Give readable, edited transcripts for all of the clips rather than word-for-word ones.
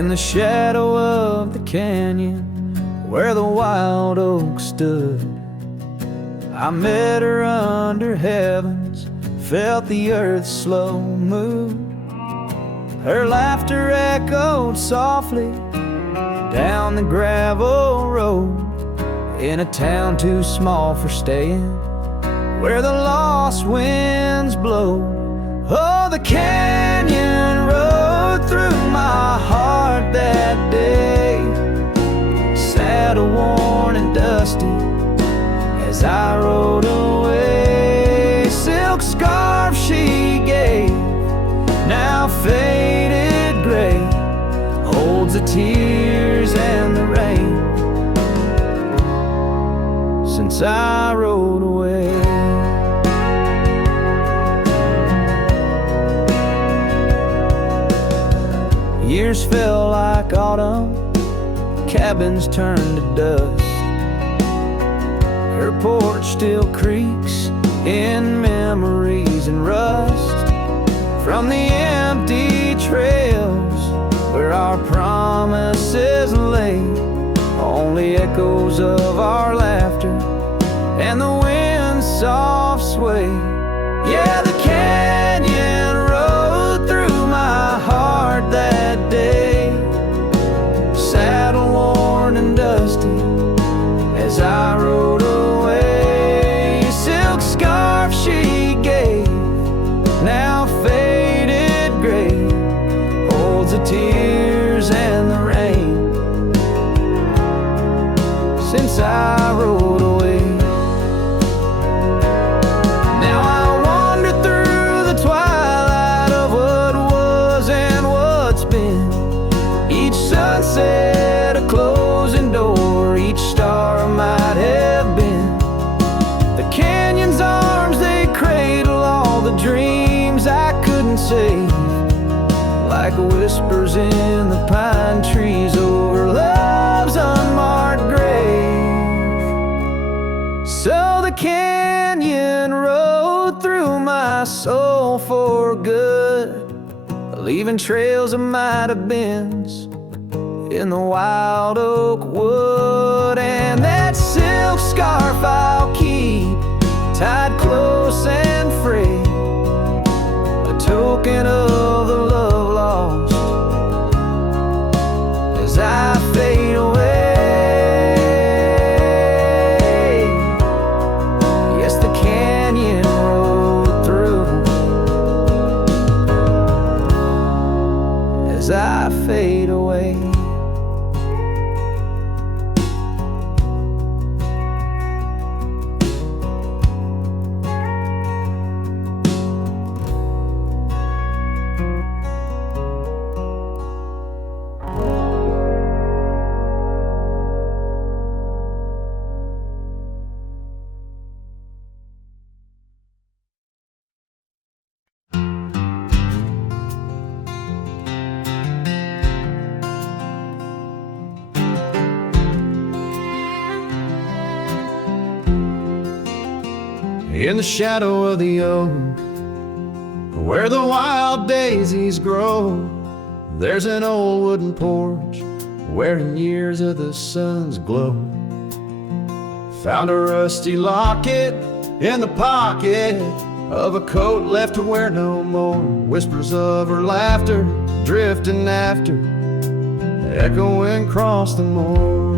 In the shadow of the canyon where the wild oak stood, I met her under heavens, felt the earth's slow move. Her laughter echoed softly down the gravel road, in a town too small for staying, where the lost winds blow. Oh, the canyon rode through my heart that day, saddle worn and dusty as I rode away. Silk scarf she gave, now faded gray, holds the tears and the rain since I rode away. Years fell like autumn, cabins turned to dust. Her porch still creaks in memories and rust from the empty trails where our promises lay. Only echoes of our laughter and the wind's soft sway. Yeah, the canyon rode through my heart that day, saddle worn and dusty as I rode away. Silk scarf she gave, now faded gray, holds the tears and the rain since I rode away. Now I wander through the twilight of what was and what's been. Each sunset a closing door, each star might have been. The canyon's arms, they cradle all the dreams I couldn't save, like whispers in the pine trees over love's unmarked grave. So the canyon rode through my soul for good, leaving trails of might have beens in the wild oak wood. And that silk scarf I'll keep tied close and free, a token of the love lost as I fade away. Yes, the canyon rode through as I fade away. In the shadow of the oak, where the wild daisies grow, there's an old wooden porch wearing years of the sun's glow. Found a rusty locket in the pocket of a coat left to wear no more. Whispers of her laughter drifting after, echoing across the moor.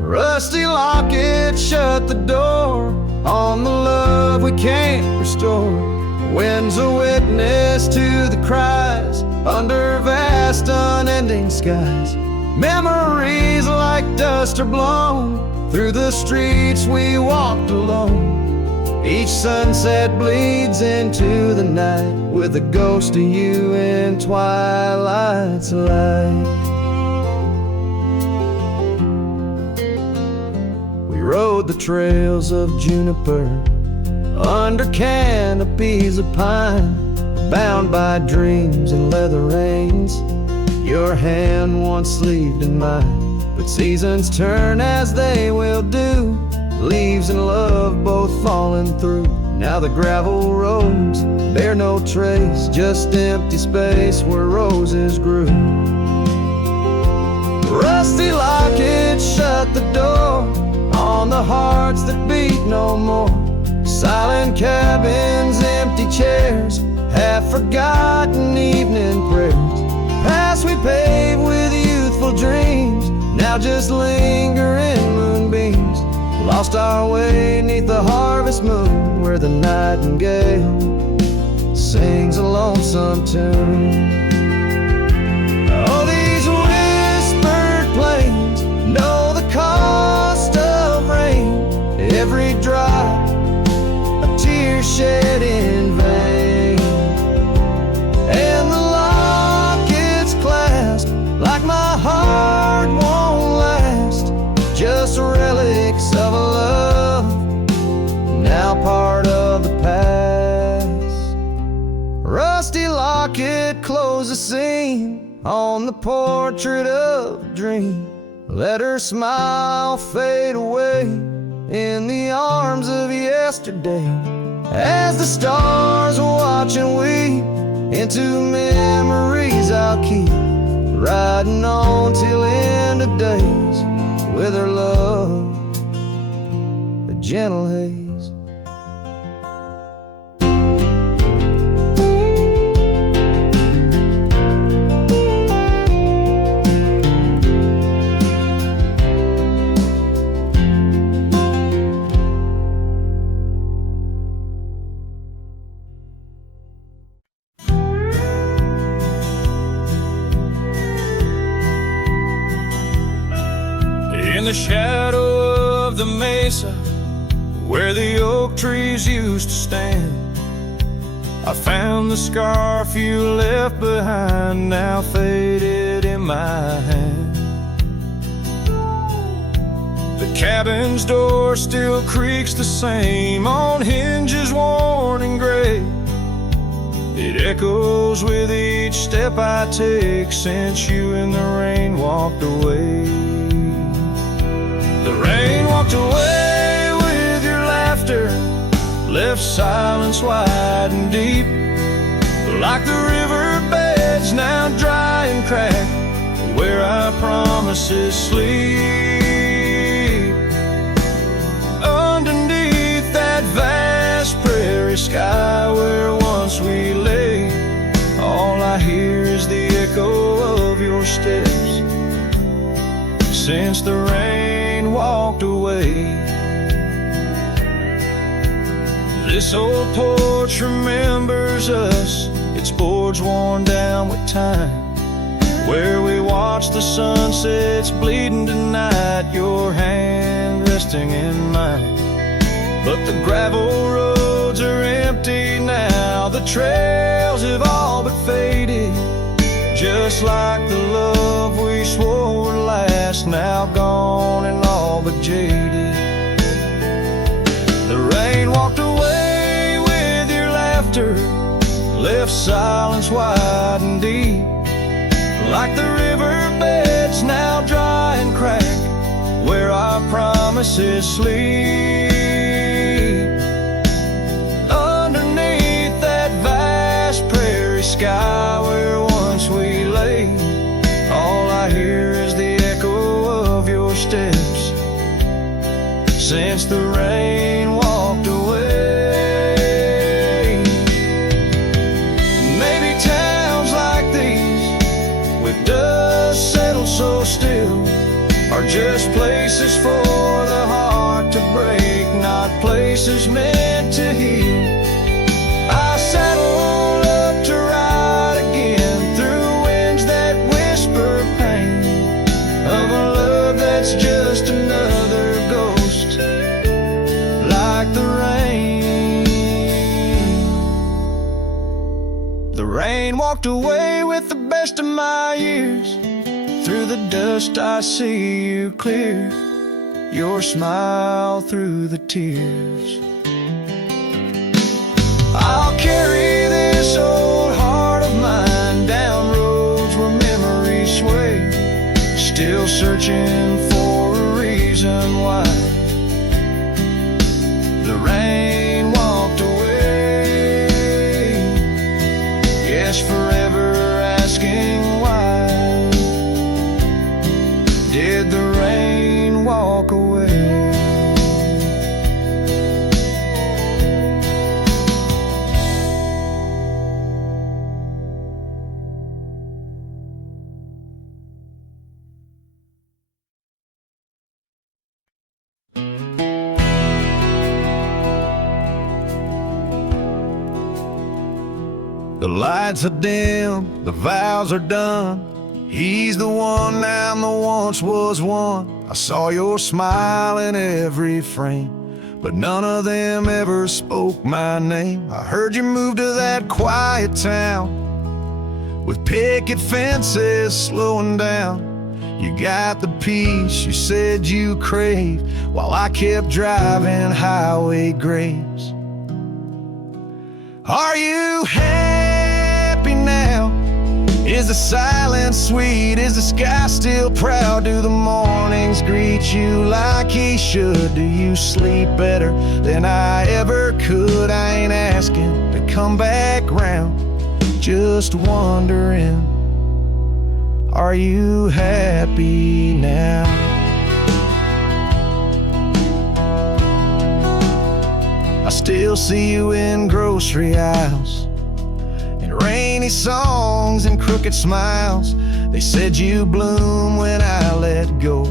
Rusty locket shut the door on the love we can't restore. Wind's a witness to the cries under vast unending skies. Memories like dust are blown through the streets we walked alone. Each sunset bleeds into the night with a ghost of you in twilight's light. Rode the trails of juniper under canopies of pine, bound by dreams and leather reins. Your hand once sleeved in mine, but seasons turn as they will do, leaves and love both falling through. Now the gravel roads bear no trace, just empty space where roses grew. Rusty lockets shut the door on the hearts that beat no more. Silent cabins, empty chairs, half-forgotten evening prayers. Past we paved with youthful dreams, now just lingering moonbeams. Lost our way 'neath the harvest moon, where the nightingale sings a lonesome tune. Oh, these whispered plains know the cost of rain, every drop a tear shed in vain. And the lockets clasp like my heart won't last, just relics of a love now part of the past. Rusty locket close the seam on the portrait of a dream. Let her smile fade away in the arms of yesterday, as the stars watch and weep into memories I'll keep, riding on till end of days with her love, a gentle haze. In the shadow of the mesa, where the oak trees used to stand, I found the scarf you left behind, now faded in my hand. The cabin's door still creaks the same, on hinges worn and gray. It echoes with each step I take since you in the rain walked away. The rain walked away with your laughter, left silence wide and deep, like the riverbeds now dry and cracked, where our promises sleep. Underneath that vast prairie sky where once we lay, all I hear is the echo of your steps since the rain walked away. This old porch remembers us, its boards worn down with time, where we watch the sunsets bleeding tonight, your hand resting in mine. But the gravel roads are empty now, the trails have all but faded, just like the love we swore would last, now gone and all but jaded. The rain walked away with your laughter, left silence wide and deep, like the riverbeds now dry and cracked, where our promises sleep. Underneath that vast prairie sky where once we lay, all I hear is the echo of your steps since the rain walked away. Maybe towns like these, with dust settled so still, are just places for the heart to break, not places meant to heal. I saddle up to ride again through winds that whisper pain of a love that's just another ghost, like the rain. The rain walked away with the best of my years, through the dust I see you clear, your smile through the tears. I'll carry this old heart of mine down roads where memories sway, still searching for a reason why the rain walked away. did the rain walk away? The lights are dim, the vows are done. He's the one now, the once was one. I saw your smile in every frame, but none of them ever spoke my name. I heard you moved to that quiet town with picket fences slowing down. You got the peace you said you craved, while I kept driving highway graves. Are you happy now? Is the silence sweet? Is the sky still proud? Do the mornings greet you like he should? Do you sleep better than I ever could? I ain't asking to come back round, just wondering, are you happy now? I still see you in grocery aisles, in rainy songs and crooked smiles. They said you bloom when I let go,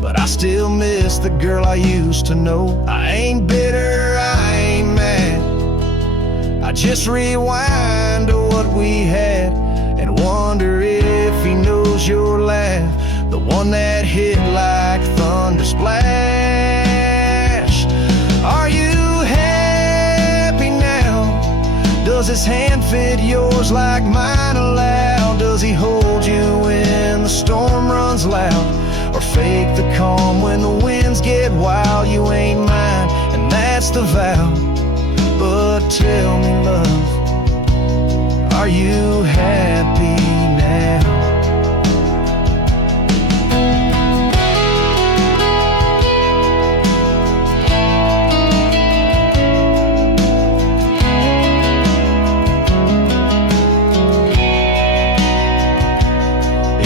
but I still miss the girl I used to know. I ain't bitter, I ain't mad, I just rewind to what we had and wonder if he knows your laugh, the one that hit like thunder splash. Are you happy now? Does his hand fit yours like mine allow? Does he hold you when the storm runs loud, or fake the calm when the winds get wild? You ain't mine, and that's the vow. But tell me, love, are you happy now?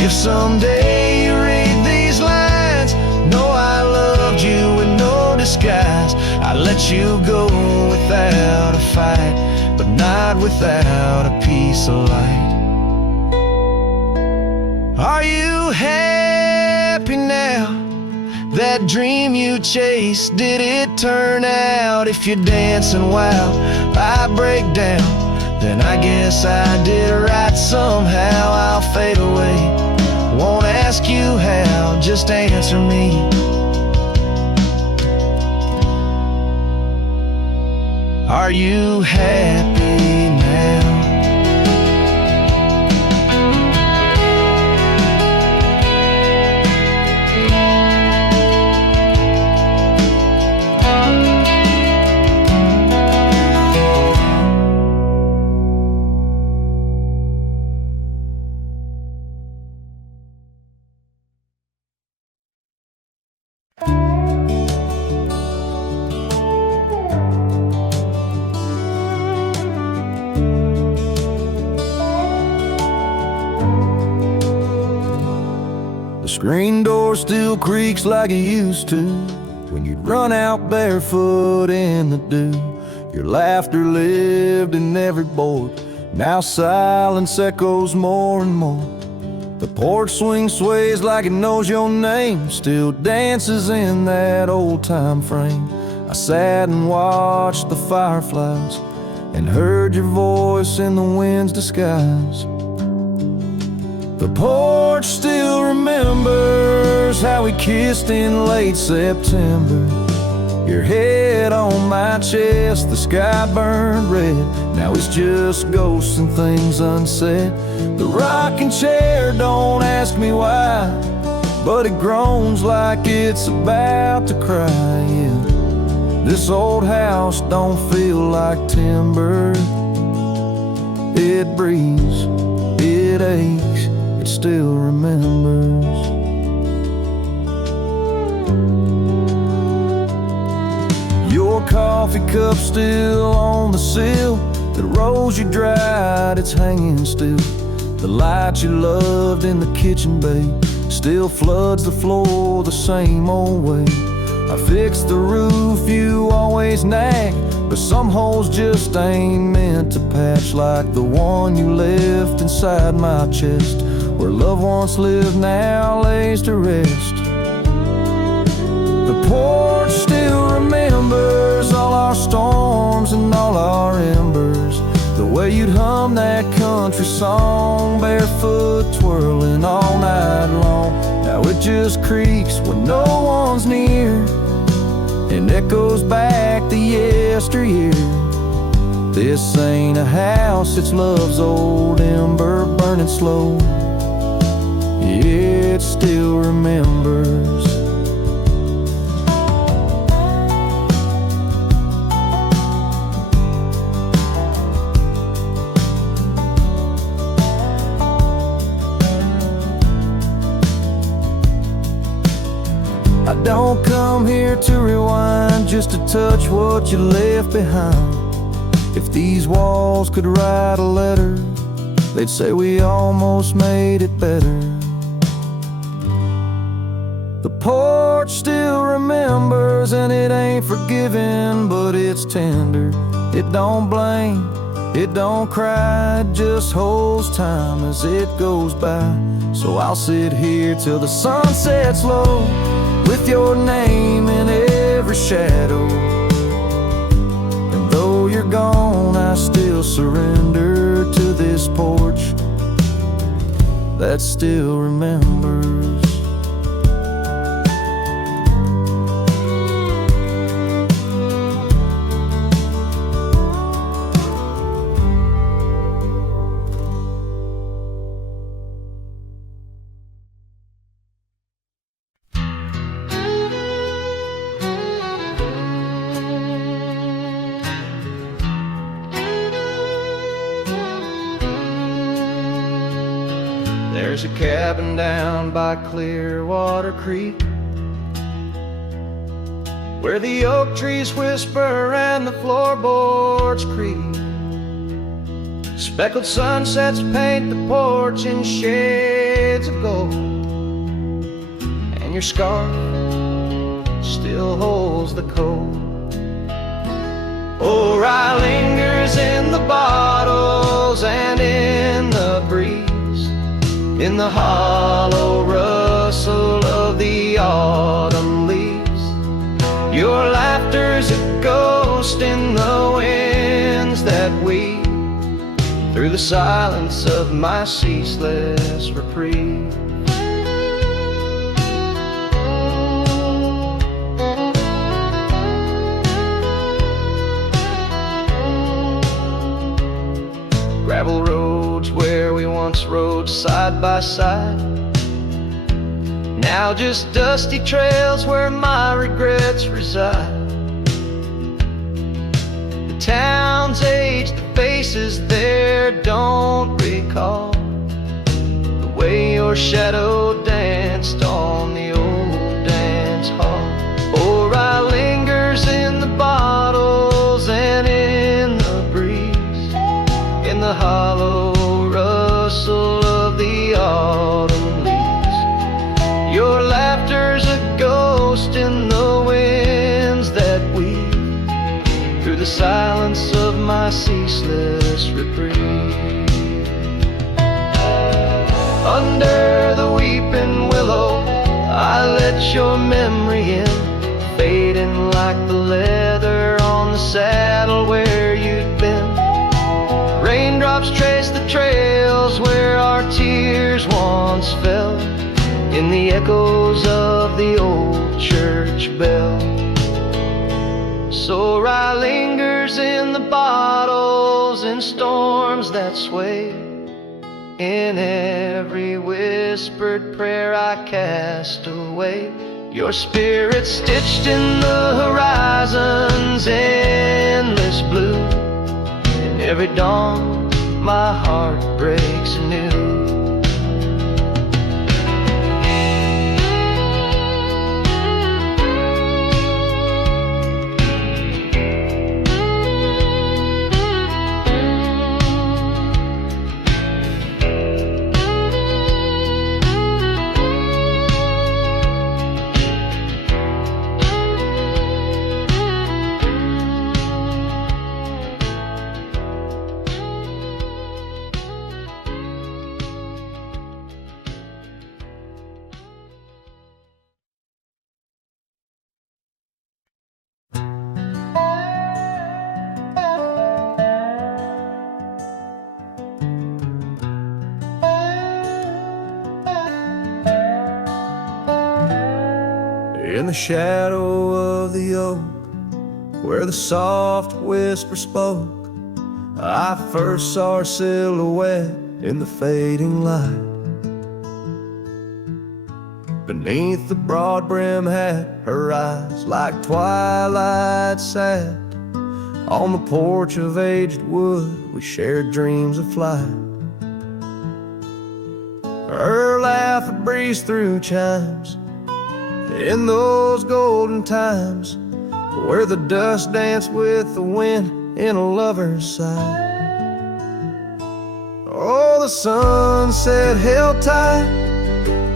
If someday you read these lines, know I loved you with no disguise. I let you go without a fight, but not without a piece of light. Are you happy now? That dream you chased, did it turn out? If you're dancing wild, I break down, then I guess I did right somehow. I'll fade away, won't ask you how, just answer me. Are you happy now? Screen door still creaks like it used to when you'd run out barefoot in the dew. Your laughter lived in every board, now silence echoes more and more. The porch swing sways like it knows your name, still dances in that old time frame. I sat and watched the fireflies and heard your voice in the wind's disguise. The porch still remembers how we kissed in late September. Your head on my chest, the sky burned red. Now it's just ghosts and things unsaid. The rocking chair, don't ask me why, but it groans like it's about to cry. Yeah. This old house don't feel like timber. It breathes, it aches, it still remembers. Your coffee cup still on the sill, the rose you dried, it's hanging still. The light you loved in the kitchen, babe, still floods the floor the same old way. I fixed the roof, you always nag, but some holes just ain't meant to patch, like the one you left inside my chest, where love once lived now lays to rest. The porch still remembers all our storms and all our embers, the way you'd hum that country song, barefoot twirling all night long. Now it just creaks when no one's near, and echoes back the yesteryear. This ain't a house, it's love's old ember burning slow. It still remembers. I don't come here to rewind, just to touch what you left behind. If these walls could write a letter, they'd say we almost made it better. The porch still remembers, and it ain't forgiving, but it's tender. It don't blame, it don't cry, it just holds time as it goes by. So I'll sit here till the sun sets low, with your name in every shadow. And though you're gone, I still surrender to this porch that still remembers. There's a cabin down by Clearwater Creek, where the oak trees whisper and the floorboards creak. Speckled sunsets paint the porch in shades of gold, and your scarf still holds the cold. Oh, rye lingers in the bottles and in the breeze, in the hollow rustle of the autumn leaves. Your laughter's a ghost in the winds that weave through the silence of my ceaseless reprieve. Gravel roads where we once rode side by side, now just dusty trails where my regrets reside. The town's aged, the faces there don't recall the way your shadow danced on the old dance hall. Or I lingers in the bottles and in the breeze, in the hollow rustle of the autumn leaves. Your laughter's a ghost in the winds that weave through the silence of my ceaseless reprieve. Under the weeping willow, I let your memory in, fading like the leather on the saddle where you'd been. Raindrops trace the trails where our tears once fell, in the echoes of the old church bell. So rye lingers in the bottles, in storms that sway, in every whispered prayer I cast away. Your spirit stitched in the horizon's endless blue, in every dawn my heart breaks anew. In the shadow of the oak, where the soft whisper spoke, I first saw her silhouette in the fading light. Beneath the broad brim hat, her eyes like twilight sat. On the porch of aged wood, we shared dreams of flight. Her laugh would breeze through chimes in those golden times, where the dust danced with the wind in a lover's sight. Oh, the sunset held tight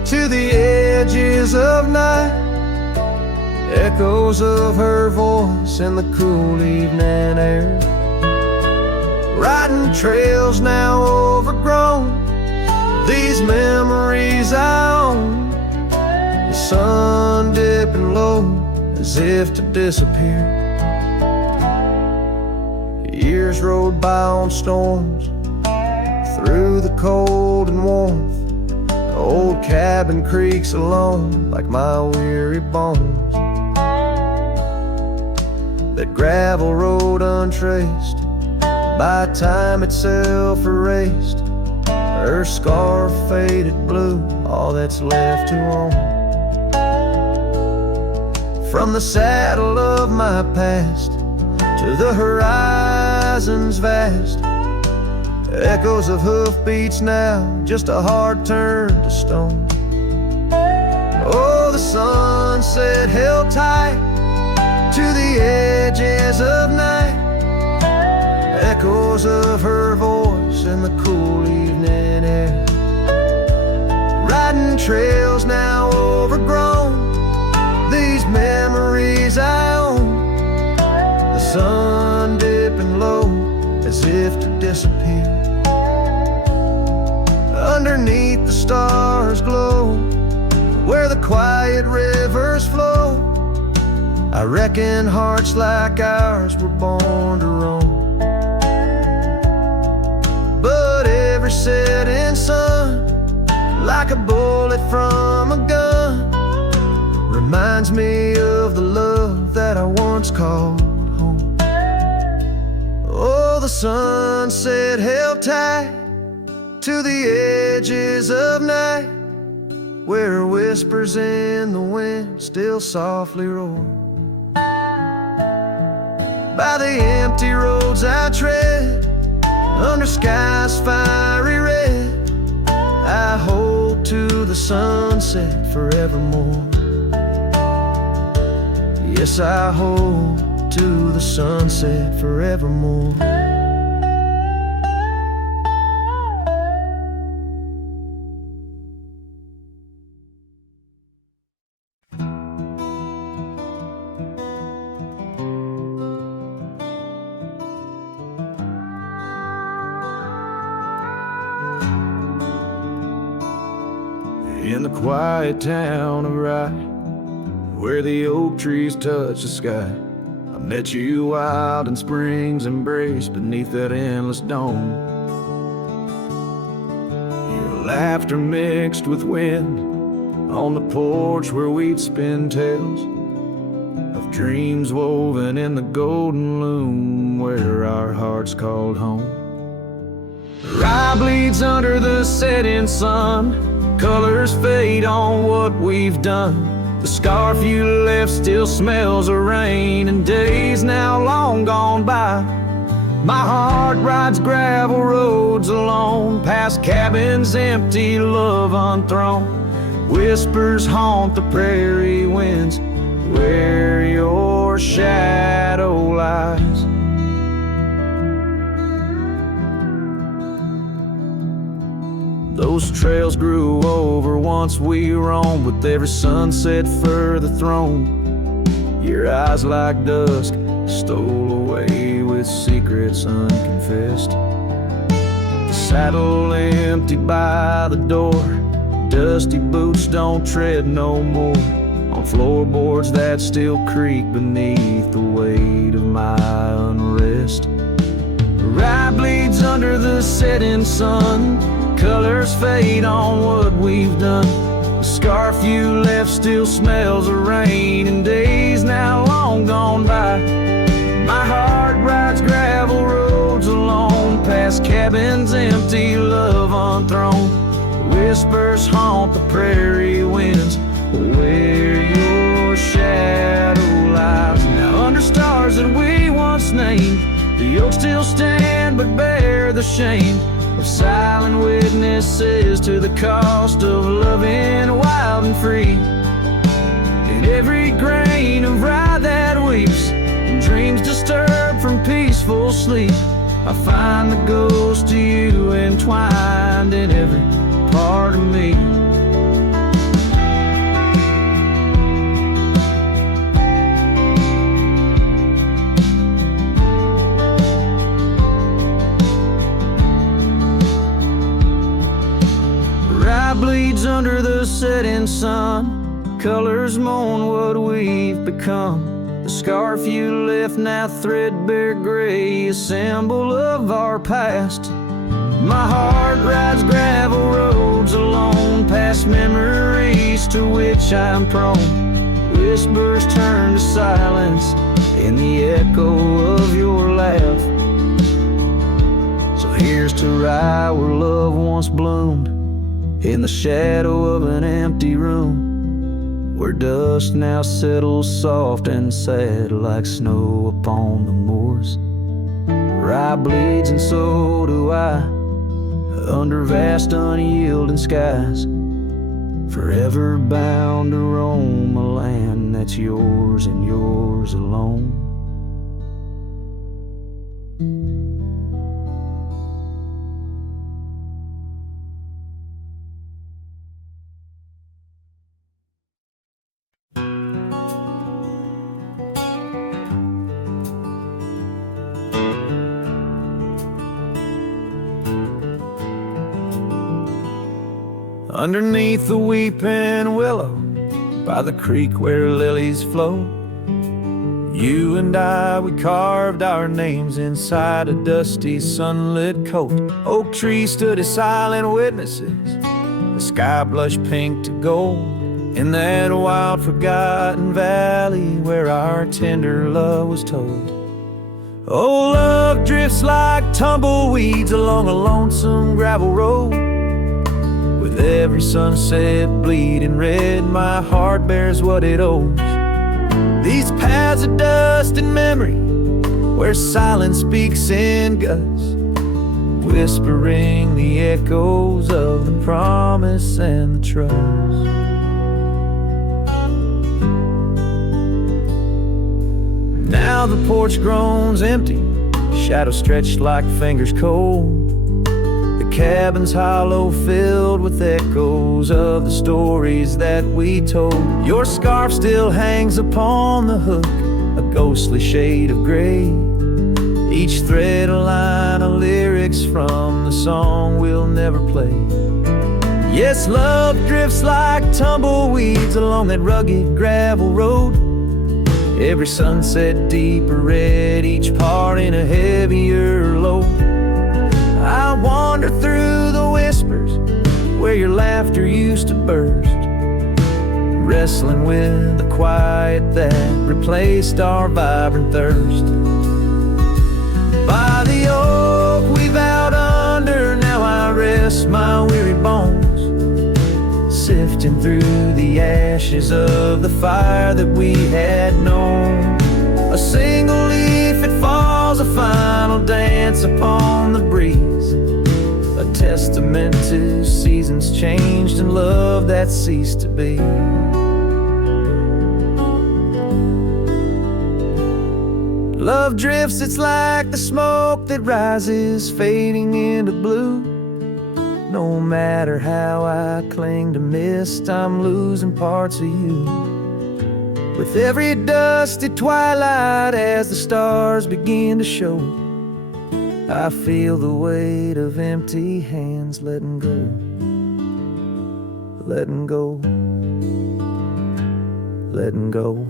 to the edges of night, echoes of her voice in the cool evening air. Riding trails now overgrown, these memories I own. The sun dipping low as if to disappear. Years rode by on storms, through the cold and warmth. The old cabin creaks alone like my weary bones. That gravel road untraced, by time itself erased. Her scarf faded blue, all that's left to own. From the saddle of my past to the horizons vast, echoes of hoofbeats now, just a hard turn to stone. Oh, the sunset held tight to the edges of night, echoes of her voice in the cool evening air. Riding trails now overgrown, these memories I own. The sun dipping low as if to disappear. Underneath the stars glow, where the quiet rivers flow. I reckon hearts like ours were born to roam. But every setting sun, like a bullet from a gun, reminds me of the love that I once called home. Oh, the sunset held tight to the edges of night, where whispers in the wind still softly roar. By the empty roads I tread, under skies fiery red, I hold to the sunset forevermore. Yes, I hold to the sunset forevermore. In the quiet town of Rye, where the oak trees touch the sky, I met you wild in spring's embrace beneath that endless dome. Your laughter mixed with wind on the porch where we'd spin tales of dreams woven in the golden loom where our hearts called home. Rye bleeds under the setting sun, colors fade on what we've done. The scarf you left still smells of rain and days now long gone by. My heart rides gravel roads alone, past cabins empty, love unthrown. Whispers haunt the prairie winds where your shadow lies. Those trails grew over once we roamed, with every sunset further thrown. Your eyes like dusk stole away with secrets unconfessed. The saddle emptied by the door, dusty boots don't tread no more on floorboards that still creak beneath the weight of my unrest. Rye bleeds under the setting sun, colors fade on what we've done. The scarf you left still smells of rain and days now long gone by. My heart rides gravel roads alone, past cabins empty, love unthrown. Whispers haunt the prairie winds where your shadow lies. Now under stars that we once named, the oaks still stand but bear the shame of silent witnesses to the cost of loving wild and free. In every grain of rye that weeps and dreams disturbed from peaceful sleep, I find the ghost of you entwined in every part of me. Bleeds under the setting sun, colors mourn what we've become. The scarf you left now threadbare gray, a symbol of our past. My heart rides gravel roads alone, past memories to which I'm prone. Whispers turn to silence in the echo of your laugh. So here's to rye where love once bloomed, in the shadow of an empty room, where dust now settles soft and sad like snow upon the moors. Rye bleeds and so do I, under vast unyielding skies, forever bound to roam a land that's yours and yours alone. Underneath the weeping willow, by the creek where lilies flow, you and I, we carved our names inside a dusty sunlit coat. Oak trees stood as silent witnesses, the sky blushed pink to gold, in that wild forgotten valley where our tender love was told. Oh, love drifts like tumbleweeds along a lonesome gravel road. With every sunset bleeding red, my heart bears what it owes. These paths of dust and memory, where silence speaks in gusts, whispering the echoes of the promise and the trust. Now the porch groans empty, shadows stretched like fingers cold. Cabin's hollow, filled with echoes of the stories that we told. Your scarf still hangs upon the hook, a ghostly shade of gray, each thread a line of lyrics from the song we'll never play. Yes, love drifts like tumbleweeds along that rugged gravel road, every sunset deeper red, each part in a heavier load. I wander through the whispers where your laughter used to burst, wrestling with the quiet that replaced our vibrant thirst. By the oak we vowed under, now I rest my weary bones, sifting through the ashes of the fire that we had known. A single leaf, it falls, a final dance upon the breeze, a testament to seasons changed and love that ceased to be. Love drifts, it's like the smoke that rises, fading into blue. No matter how I cling to mist, I'm losing parts of you. With every dusty twilight, as the stars begin to show, I feel the weight of empty hands letting go, letting go, letting go.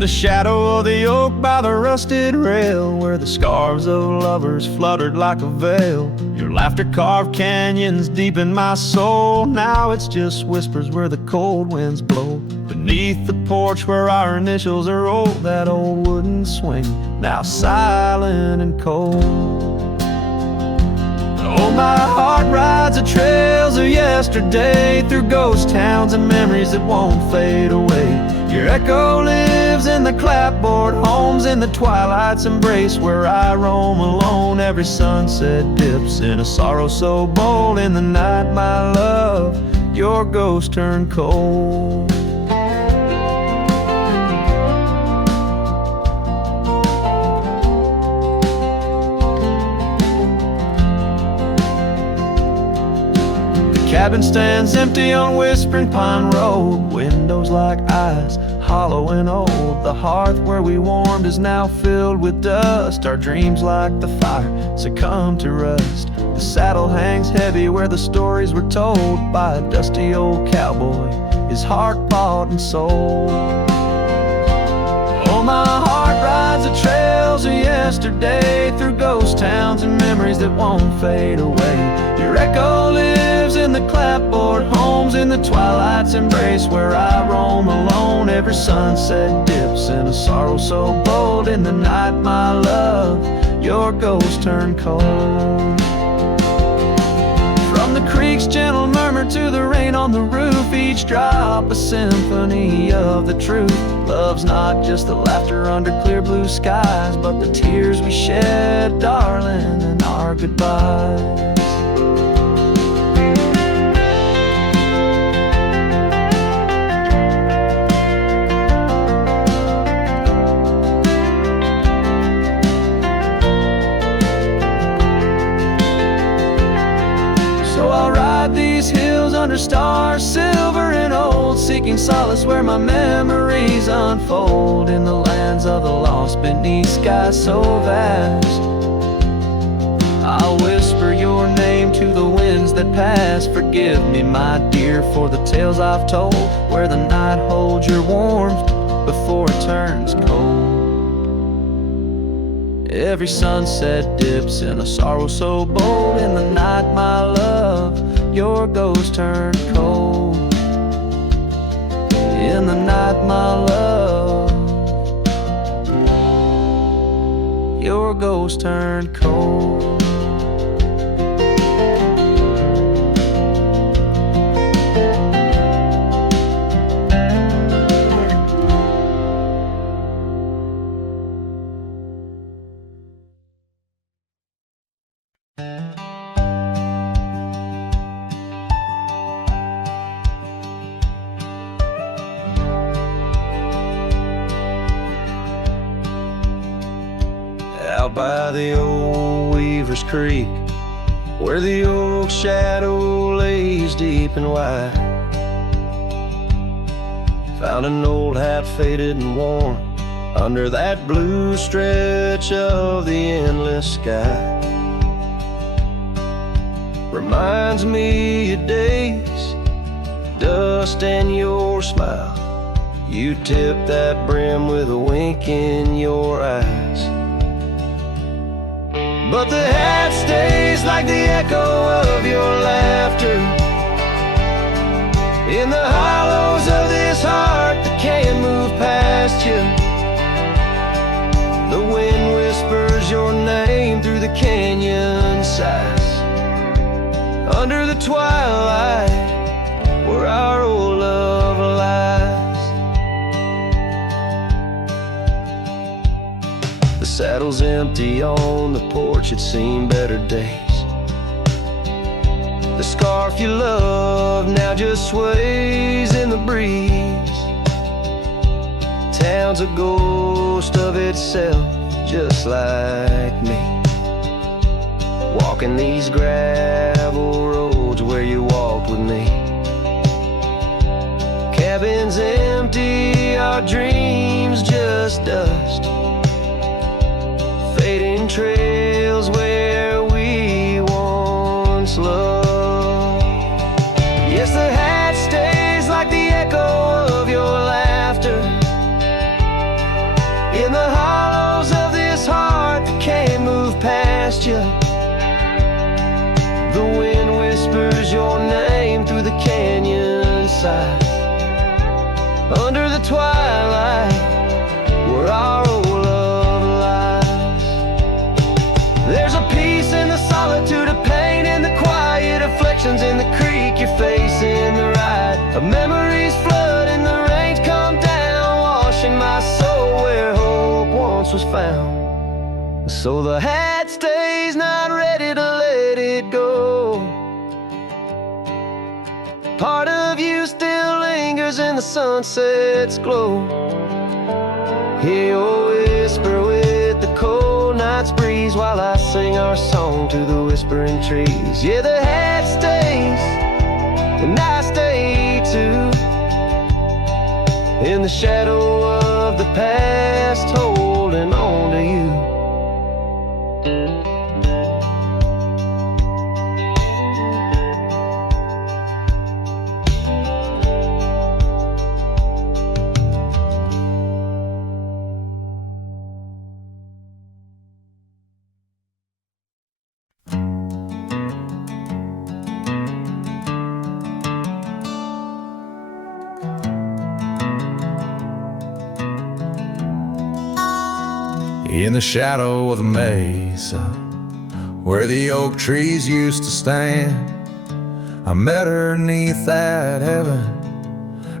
In the shadow of the oak by the rusted rail, where the scarves of lovers fluttered like a veil, your laughter carved canyons deep in my soul. Now it's just whispers where the cold winds blow. Beneath the porch where our initials are rolled, that old wooden swing, now silent and cold. Oh, my heart rides the trails of yesterday, through ghost towns and memories that won't fade away. Your echo lives in the clapboard homes, in the twilight's embrace where I roam alone. Every sunset dips in a sorrow so bold. In the night, my love, your ghost turned cold. Cabin stands empty on Whispering Pine Road, windows like eyes, hollow and old. The hearth where we warmed is now filled with dust. Our dreams like the fire succumb to rust. The saddle hangs heavy where the stories were told by a dusty old cowboy, his heart bought and sold. Oh, my heart rides the trails of yesterday, through ghost towns and memories that won't fade away. Your echo lives in the clapboard homes, in the twilight's embrace where I roam alone. Every sunset dips in a sorrow so bold. In the night, my love, your ghost turned cold. From the creek's gentle murmur to the rain on the roof, each drop a symphony of the truth. Love's not just the laughter under clear blue skies, but the tears we shed, darling, in our goodbyes. These hills under stars, silver and old, seeking solace where my memories unfold. In the lands of the lost, beneath skies so vast, I'll whisper your name to the winds that pass. Forgive me, my dear, for the tales I've told, where the night holds your warmth before it turns cold. Every sunset dips in a sorrow so bold. In the night, my love, your ghost turned cold. In the night, my love, your ghost turned cold. Out by the old Weaver's Creek, where the oak shadow lays deep and wide, found an old hat faded and worn under that blue stretch of the endless sky. Reminds me of days, dust and your smile. You tipped that brim with a wink in your eyes. But the hat stays like the echo of your laughter in the hollows of this heart that can't move past you. The wind whispers your name through the canyon sighs, under the twilight where our old love lies. The saddle's empty on the porch, it's seen better days. The scarf you love now just sways in the breeze. Town's a ghost of itself, just like me, walking these gravel roads where you walked with me. Cabin's empty, our dreams just dust, fading trails where we once loved. Yes, the hat stays like the echo of your laughter The wind whispers your name through the canyon side. Under the twilight, where our old love lies. There's a peace in the solitude, a pain in the quiet, afflictions in the creek you're facing the ride. Of memories flood and the rains come down, washing my soul where hope once was found. So the hat stays, not ready to let it go. Part of you still lingers in the sunset's glow. Hear your whisper with the cold night's breeze, while I sing our song to the whispering trees. Yeah, the hat stays, and I stay too, in the shadow of the past, holding on to you. In the shadow of the mesa, where the oak trees used to stand, I met her neath that heaven,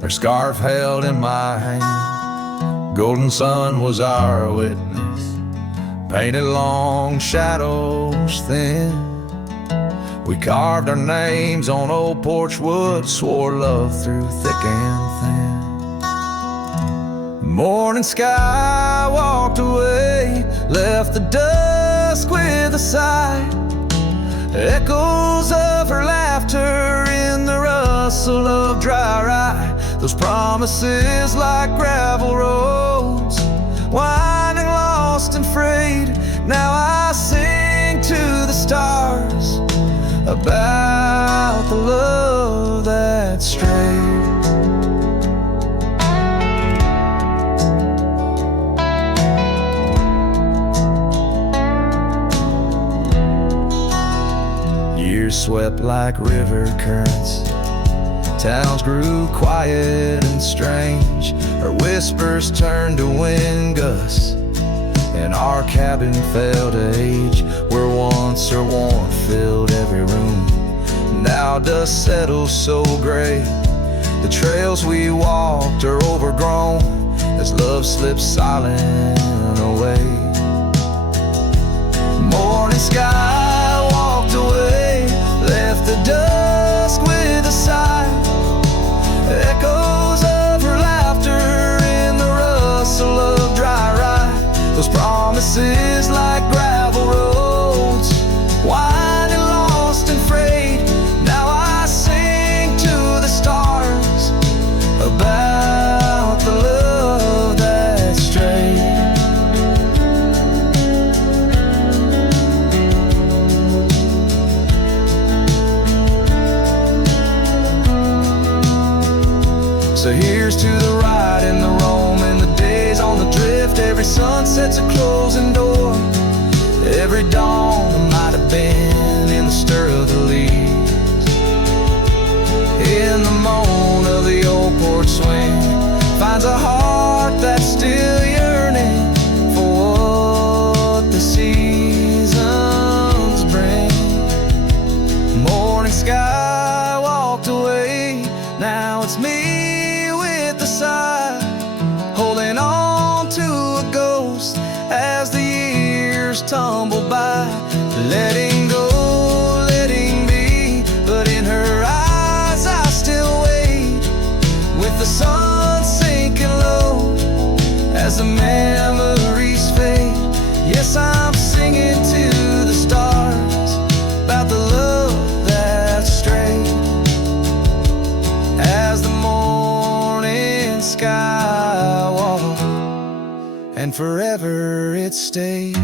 her scarf held in my hand. Golden sun was our witness, painted long shadows thin. We carved our names on old porch wood, swore love through thick and thin. Morning sky walked away, left the dusk with a sigh. Echoes of her laughter in the rustle of dry rye. Those promises like gravel roads, winding lost and frayed. Now I sing to the stars about the love that strayed. Years swept like river currents, towns grew quiet and strange. Her whispers turned to wind gusts, and our cabin fell to age. Where once her warmth filled every room, now dust settles so gray. The trails we walked are overgrown as love slips silent away. Morning sky walked away, left the dusk with a sigh. Echoes of her laughter in the rustle of dry rye. Those promises like gravel roads, winding lost and frayed. Now I sing to the stars about the love that strayed. So here's to the ride and the roam and the days on the drift. Every sunset's a closing door, every dawn that might have been in the stir of the leaves. In the moan of the old porch swing finds a heart that's still yearning for what the seasons bring. Morning sky walked away, now it's me with the sigh, holding on to a ghost as the years tumble by. Letting go, letting be, but in her eyes I still wait, with the sun sinking low as the memories fade. Yes, I'm singing to the stars about the love that strayed. As the morning sky walked, and forever it stayed.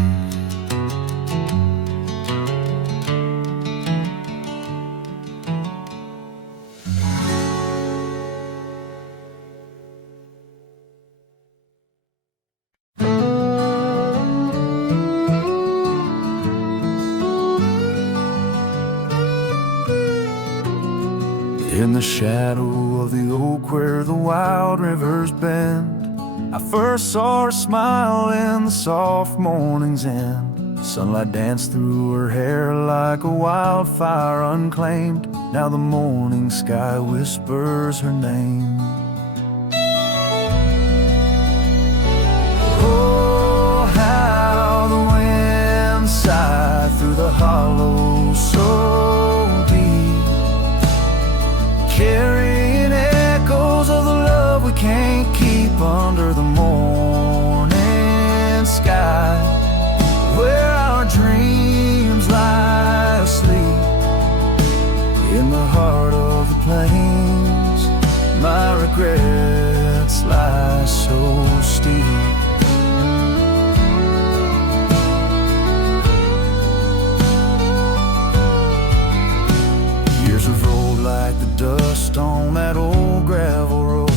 In the shadow of the oak where the wild rivers bend, I first saw her smile in the soft morning's end. Sunlight danced through her hair like a wildfire unclaimed. Now the morning sky whispers her name. Oh, how the wind sighed through the hollow so deep, carrying echoes of the love we can't keep under the morning sky, where our dreams lie asleep. In the heart of the plains, my regrets lie so steep. Years have rolled like the dust on that old gravel road.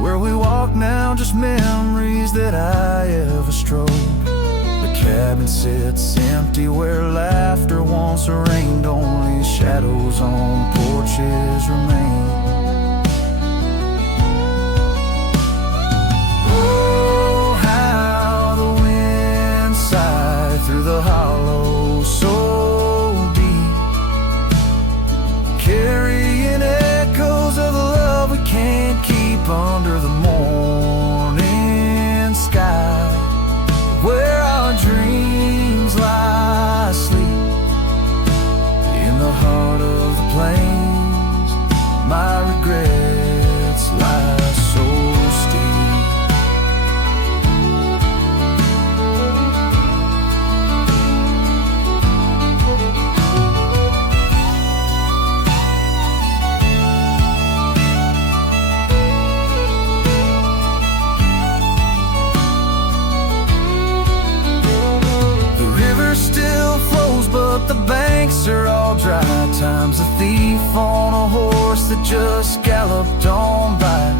Where we walk now, just memories that I ever strode. The cabin sits empty where laughter once reigned. Only shadows on porches remain. Oh, how the wind sighed through the hollow so deep, carrying echoes of the love we can't keep under the morning sky, where our dreams lie asleep. In the heart of the plains, my regrets lie so steep. Still flows, but the banks are all dry. Time's a thief on a horse that just galloped on by.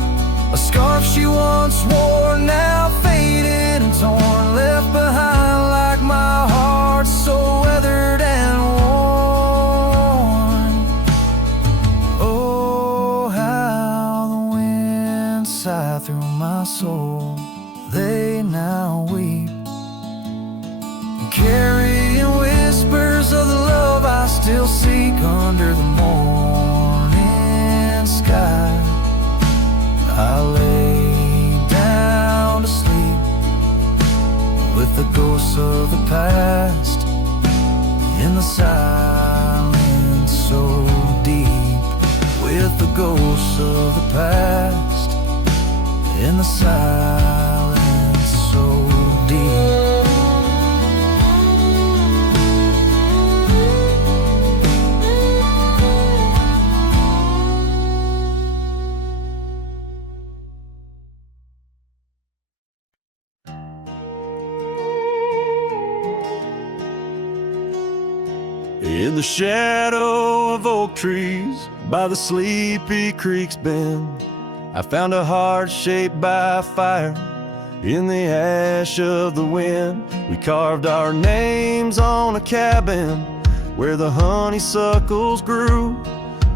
A scarf she once wore, now faded and torn, left behind like my heart, so weathered and worn. Oh, how the wind sighed through my soul. They now weep, carrying whispers of the love I still seek under the morning sky. I lay down to sleep with the ghosts of the past in the silence so deep. With the ghosts of the past in the silence so deep. In the shadow of oak trees by the sleepy creek's bend, I found a heart shaped by fire in the ash of the wind. We carved our names on a cabin where the honeysuckles grew.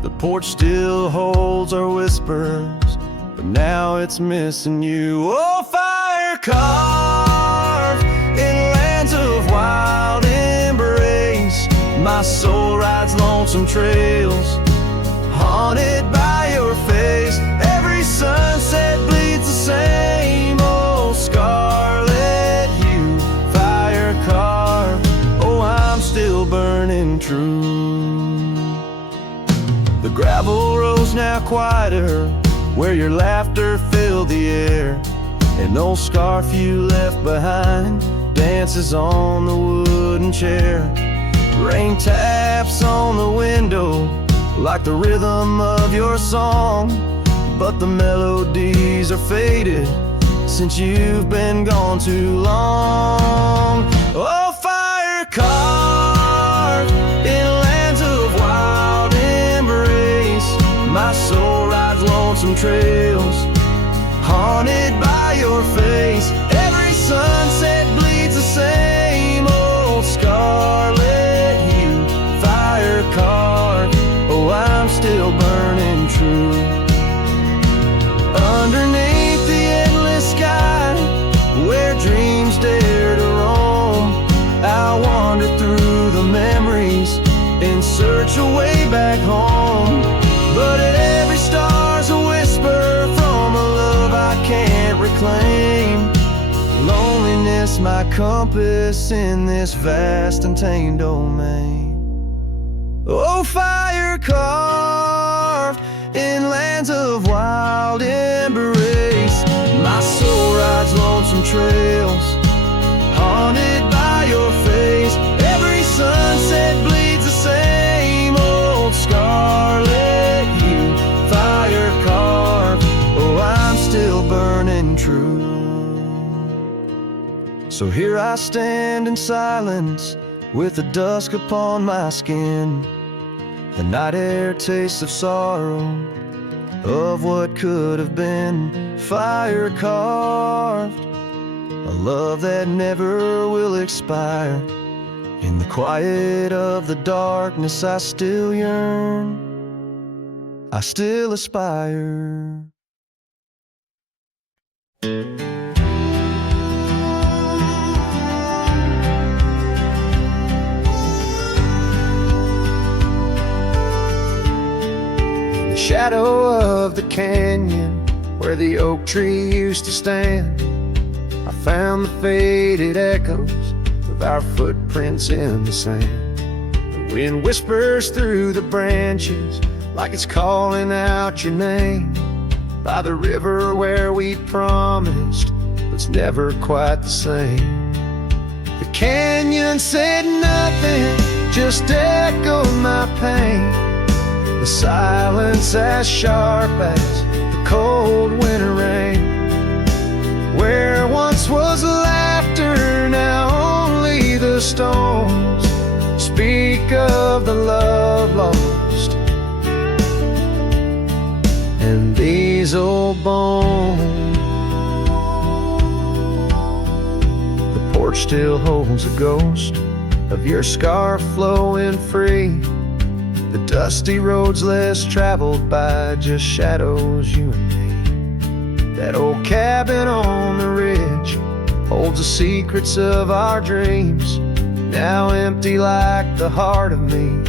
The porch still holds our whispers, but now it's missing you. Oh, fire carved in lands of wild embrace, my soul rides lonesome trails, haunted by your face. Every sunset bleeds the same old scarlet hue. Fire carved, oh, I'm still burning true. The gravel road's now quieter, where your laughter filled the air. An old scarf you left behind dances on the wooden chair. Rain taps on the window like the rhythm of your song, but the melodies are faded since you've been gone too long. Oh, fire carved in lands of wild embrace, my soul rides lonesome trails, haunted by your face. Every sunset bleeds the same old scarlet hue. Fire carved, oh, I'm still burning true. search a way back home. But every star's a whisper from a love I can't reclaim. Loneliness my compass in this vast untamed domain. Oh, fire carved in lands of wild embrace, my soul rides lonesome trails, haunted by your face. Every sunset bleeds the same old scarlet hue. Fire carved, oh, I'm still burning true. So here I stand in silence, with the dusk upon my skin. The night air tastes of sorrow, of what could have been. Fire carved, a love that never will expire. In the quiet of the darkness I still yearn, I still aspire. Shadow of the canyon where the oak tree used to stand, I found the faded echoes of our footprints in the sand. The wind whispers through the branches like it's calling out your name. By the river where we promised it's never quite the same. The canyon said nothing, just echoed my pain. The silence as sharp as the cold winter rain. Where once was laughter, now only the stones speak of the love lost. And these old bones, the porch still holds a ghost of your scarf flowing free. The dusty roads less traveled by, just shadows, you and me. That old cabin on the ridge holds the secrets of our dreams, now empty like the heart of me,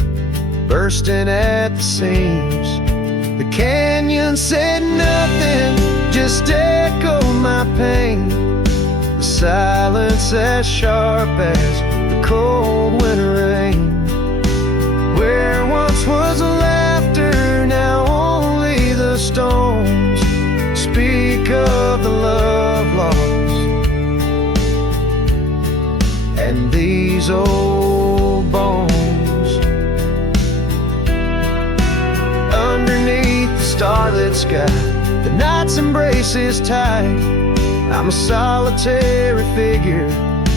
bursting at the seams. The canyon said nothing, just echoed my pain. The silence as sharp as the cold winter rain. Where once was laughter, now only the stones speak of the love lost. And these old bones, underneath the starlit sky, the night's embrace is tight. I'm a solitary figure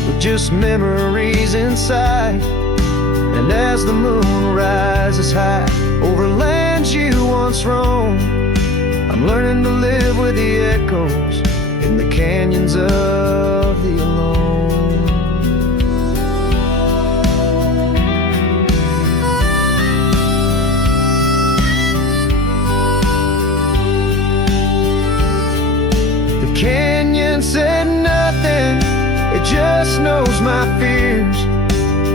with just memories inside. And as the moon rises high over lands you once roamed, I'm learning to live with the echoes in the canyons of the alone. The canyon said nothing, it just knows my fears.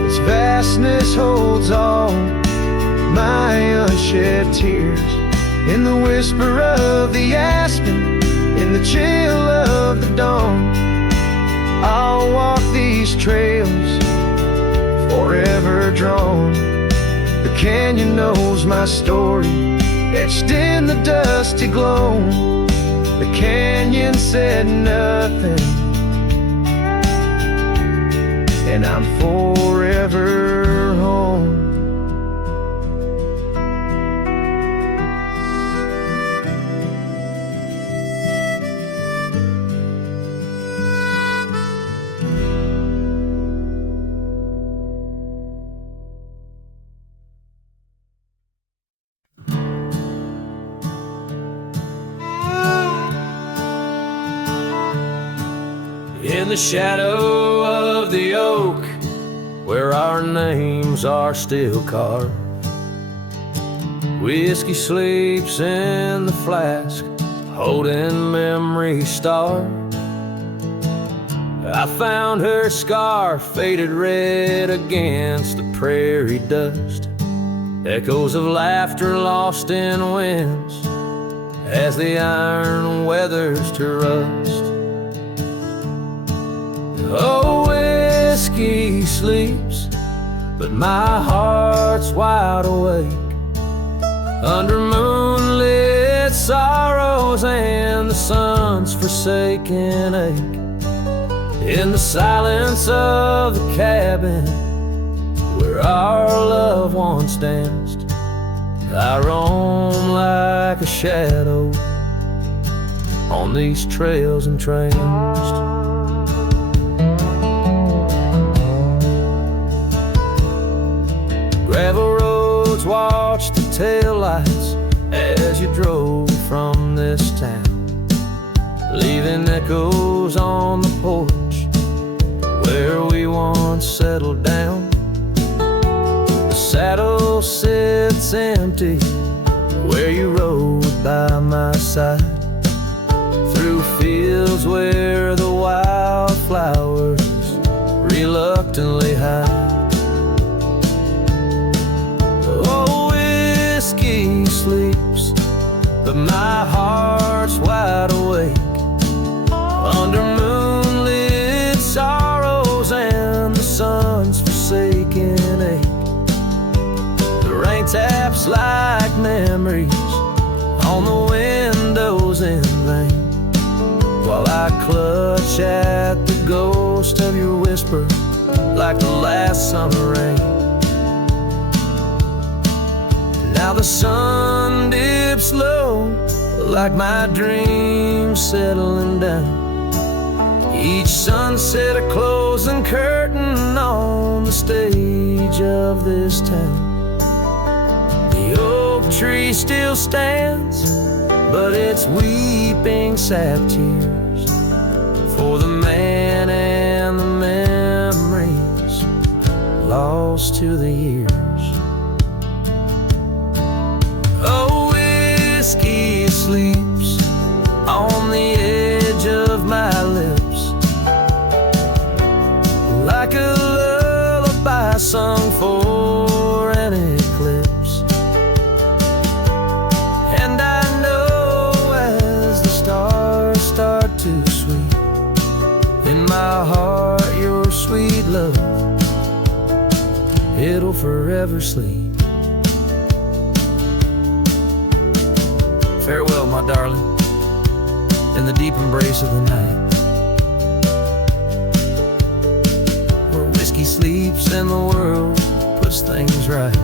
Its vastness holds all my unshed tears. In the whisper of the aspen, in the chill of the dawn, I'll walk these trails forever drawn. The canyon knows my story, etched in the dusty glow. The canyon said nothing, and I'm forever home. In the shadow of the oak, where our names are still carved, whiskey sleeps in the flask, holding memory starved. I found her scarf faded red against the prairie dust, Echoes of laughter lost in winds as the iron weathers to rust. Oh, whiskey sleeps, but my heart's wide awake under moonlit sorrows and the sun's forsaken ache. In the silence of the cabin where our loved ones danced, I roam like a shadow on these trails entranced. Gravel roads watch the taillights as you drove from this town, leaving echoes on the porch where we once settled down. The saddle sits empty where you rode by my side, through fields where the wildflowers reluctantly hide. Oh, whiskey sleeps, but my heart's wide awake under moonlit sorrows and the sun's forsaken ache. The rain taps like memories on the windows in vain, while I clutch at the ghost of your whisper like the last summer rain. Now the sun dips low like my dreams settling down. Each sunset a closing curtain on the stage of this town. The oak tree still stands, but it's weeping sad tears for the man and the memories lost to the years. Oh, whiskey sleeps on the edge of my lips like a lullaby sung for an eclipse. And I know as the stars start to sweep in my heart your sweet love, it'll forever sleep. Farewell, my darling, in the deep embrace of the night, where whiskey sleeps and the world puts things right.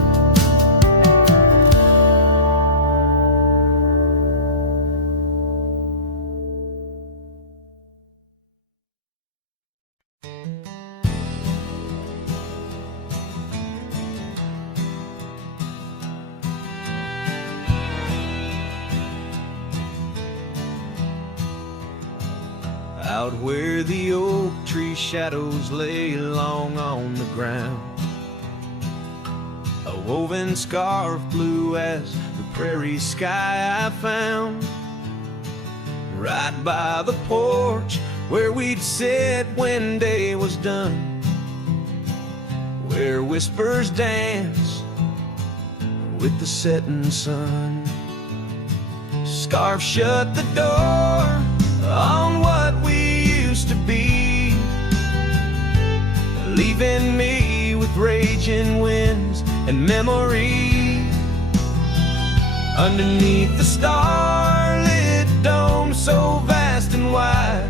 Out where the oak tree shadows lay long on the ground, a woven scarf blue as the prairie sky I found. Right by the porch where we'd sit when day was done, where whispers dance with the setting sun. Scarf shut the door on what we used to be, leaving me with raging winds and memory. Underneath the starlit dome so vast and wide,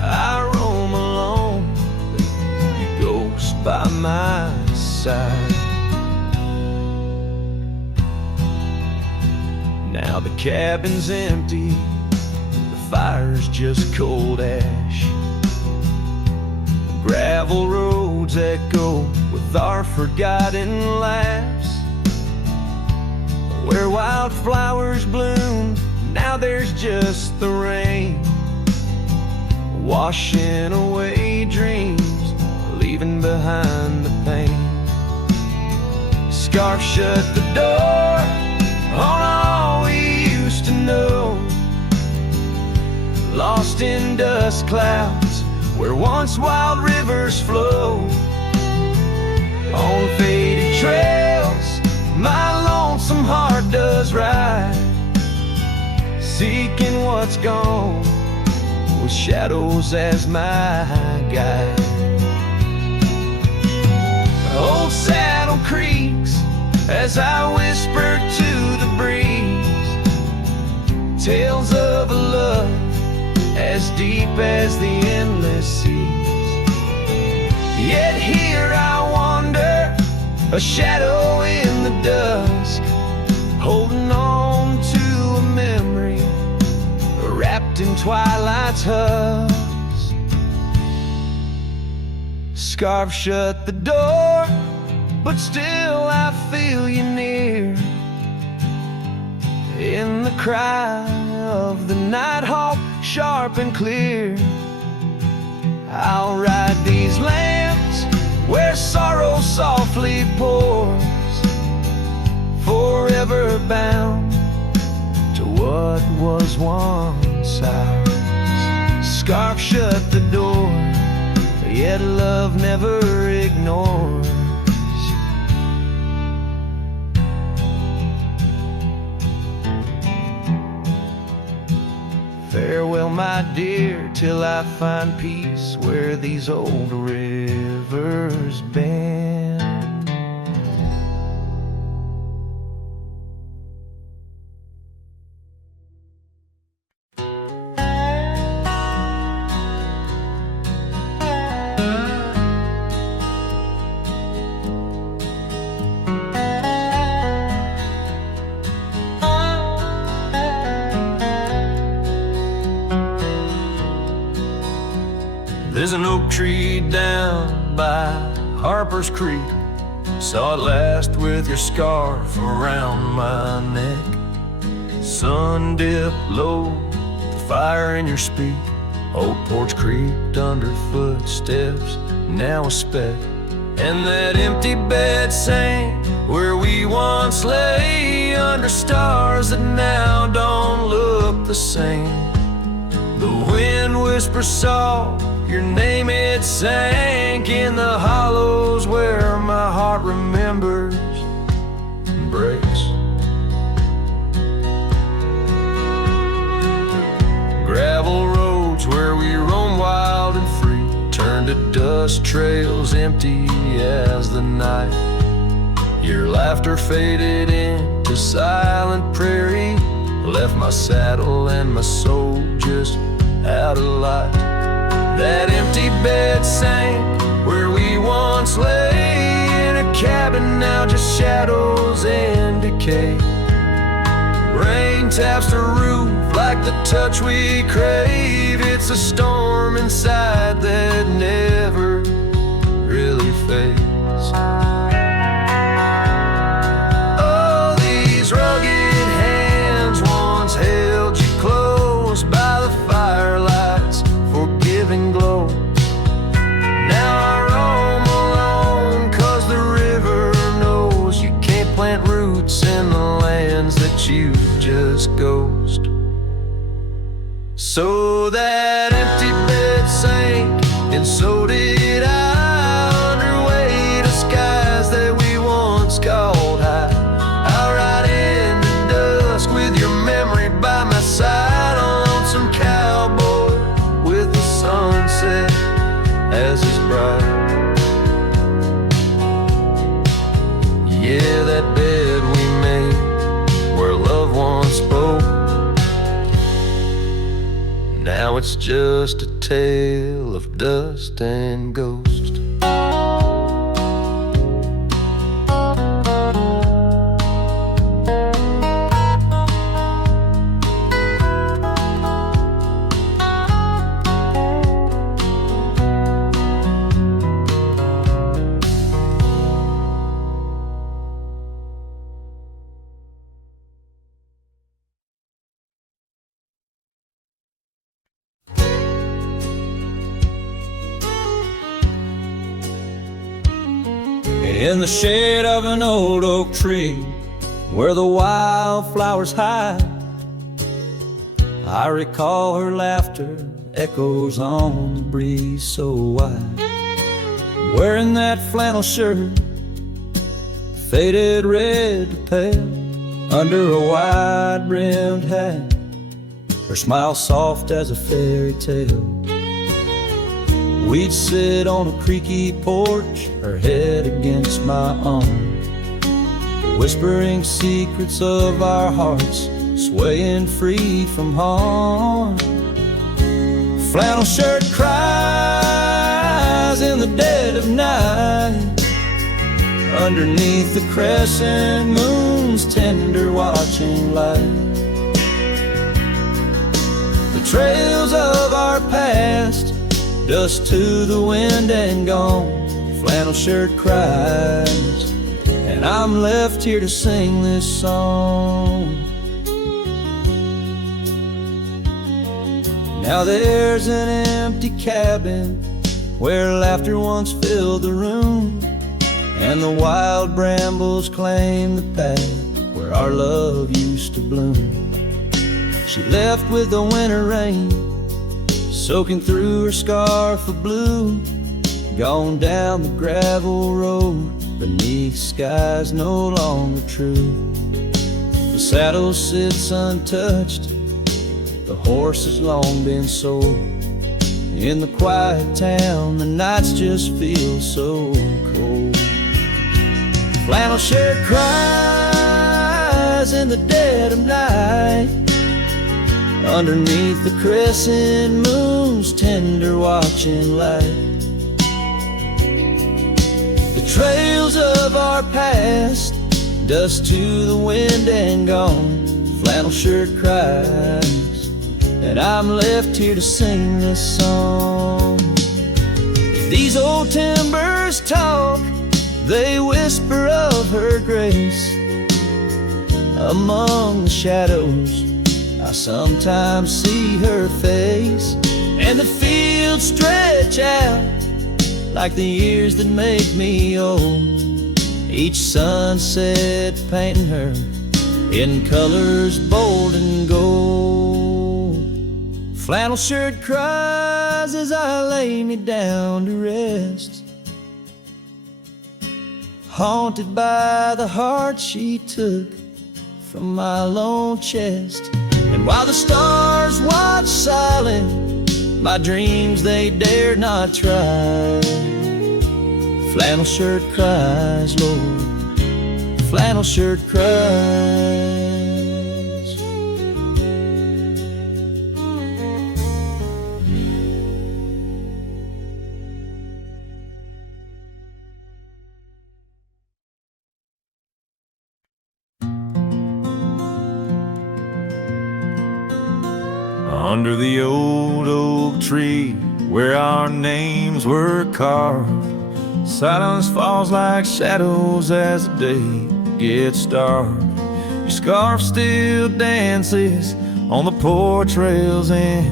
I roam alone, your ghost by my side. Now the cabin's empty, fire's just cold ash. Gravel roads echo with our forgotten laughs. Where wildflowers bloom, now there's just the rain, washing away dreams, leaving behind the pain. Scarf shut the door on all we used to know, lost in dust clouds where once wild rivers flow, on faded trails was right, seeking what's gone, with shadows as my guide. Old saddle creaks as I whisper to the breeze, tales of a love as deep as the endless seas. Yet here I wander, a shadow in the dusk, holding on to a memory wrapped in twilight's husk. Scarf shut the door, but still I feel you near, in the cry of the nighthawk, sharp and clear. I'll ride these lands where sorrow softly pours, forever bound to what was once ours. Scarf shut the door, yet love never ignores. Farewell, my dear, till I find peace where these old rivers bend. There's an oak tree down by Harper's Creek. Saw it last with your scarf around my neck. Sun dipped low, the fire in your speak. Old porch creaked under footsteps, now a speck. And that empty bed sang where we once lay, under stars that now don't look the same. The wind whispers soft, your name it sank in the hollows where my heart remembers and breaks. Gravel roads where we roam wild and free turn to dust trails empty as the night. Your laughter faded into silent prairie, left my saddle and my soul just out of light. That empty bed sank where we once lay, in a cabin now just shadows and decay. Rain taps the roof like the touch we crave. It's a storm inside that never really fades. Oh, these rugged hands once held you close by the firelight's forgiving glow. Now I roam alone, 'cause the river knows you can't plant roots in the lands that you just ghost. So that empty bed sank, and so did I, under weight of skies that we once called high. I'll ride in the dusk with your memory by my side, on lonesome cowboy with the sunset as his bride. Yeah, that bed we made where love once spoke, now it's just a tale of dust and ghost. In the shade of an old oak tree, where the wildflowers hide, I recall her laughter echoes on the breeze so wide. Wearing that flannel shirt, faded red to pale, under a wide-brimmed hat, her smile soft as a fairy tale. We'd sit on a creaky porch, her head against my arm, whispering secrets of our hearts, swaying free from harm. Flannel shirt cries in the dead of night, underneath the crescent moon's tender watching light. The trails of our past, dust to the wind and gone. Flannel shirt cries, and I'm left here to sing this song. Now there's an empty cabin where laughter once filled the room, and the wild brambles claim the path where our love used to bloom. She left with the winter rain soaking through her scarf of blue, gone down the gravel road beneath skies no longer true. The saddle sits untouched, the horse has long been sold. In the quiet town, the nights just feel so cold. Flannel shirt cries in the dead of night, underneath the crescent moon's tender watching light. The trails of our past, dust to the wind and gone. Flannel shirt cries, and I'm left here to sing this song. These old timbers talk, they whisper of her grace. Among the shadows, I sometimes see her face, and the fields stretch out like the years that make me old. Each sunset painting her in colors bold and gold. Flannel shirt cries as I lay me down to rest, haunted by the heart she took from my lone chest. And while the stars watch silent, my dreams they dared not try. Flannel shirt cries, Lord, flannel shirt cries. Under the old oak tree where our names were carved, silence falls like shadows as the day gets dark. Your scarf still dances on the porch rails and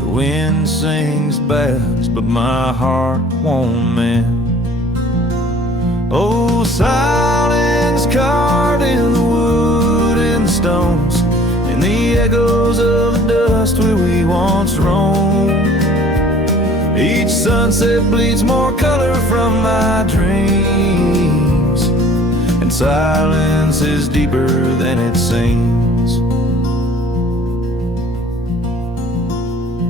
the wind sings bass, but my heart won't mend. Oh, silence carved in the wood and the stones, and the echoes of the dust where we once roamed. Each sunset bleeds more color from my dreams, and silence is deeper than it seems.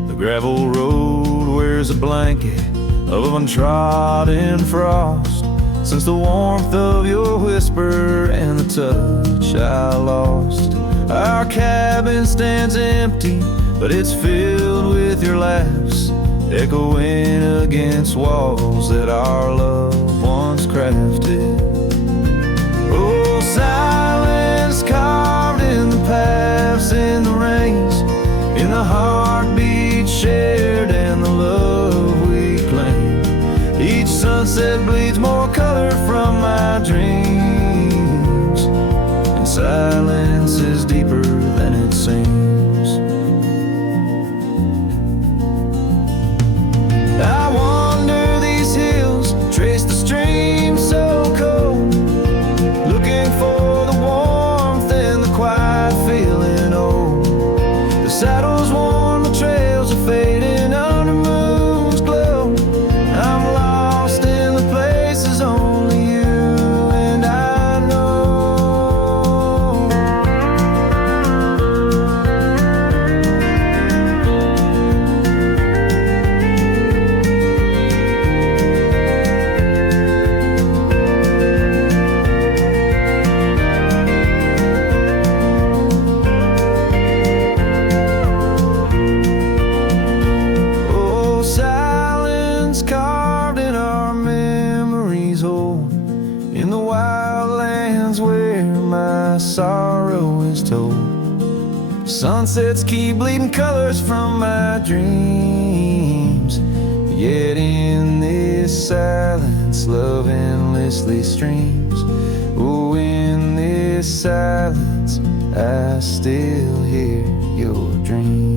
The gravel road wears a blanket of untrodden frost, since the warmth of your whisper and the touch I lost. Our cabin stands empty, but it's filled with your laughs, echoing against walls that our love once crafted. Oh, silence carved in the paths, in the rains, in the heartbeat shared and the love we claim. Each sunset bleeds more color from my dreams, and silence is deeper than it seems. I wander these hills, trace the stream so cold, my sorrow is told. Sunsets keep bleeding colors from my dreams. Yet in this silence, love endlessly streams. Oh, in this silence, I still hear your dreams.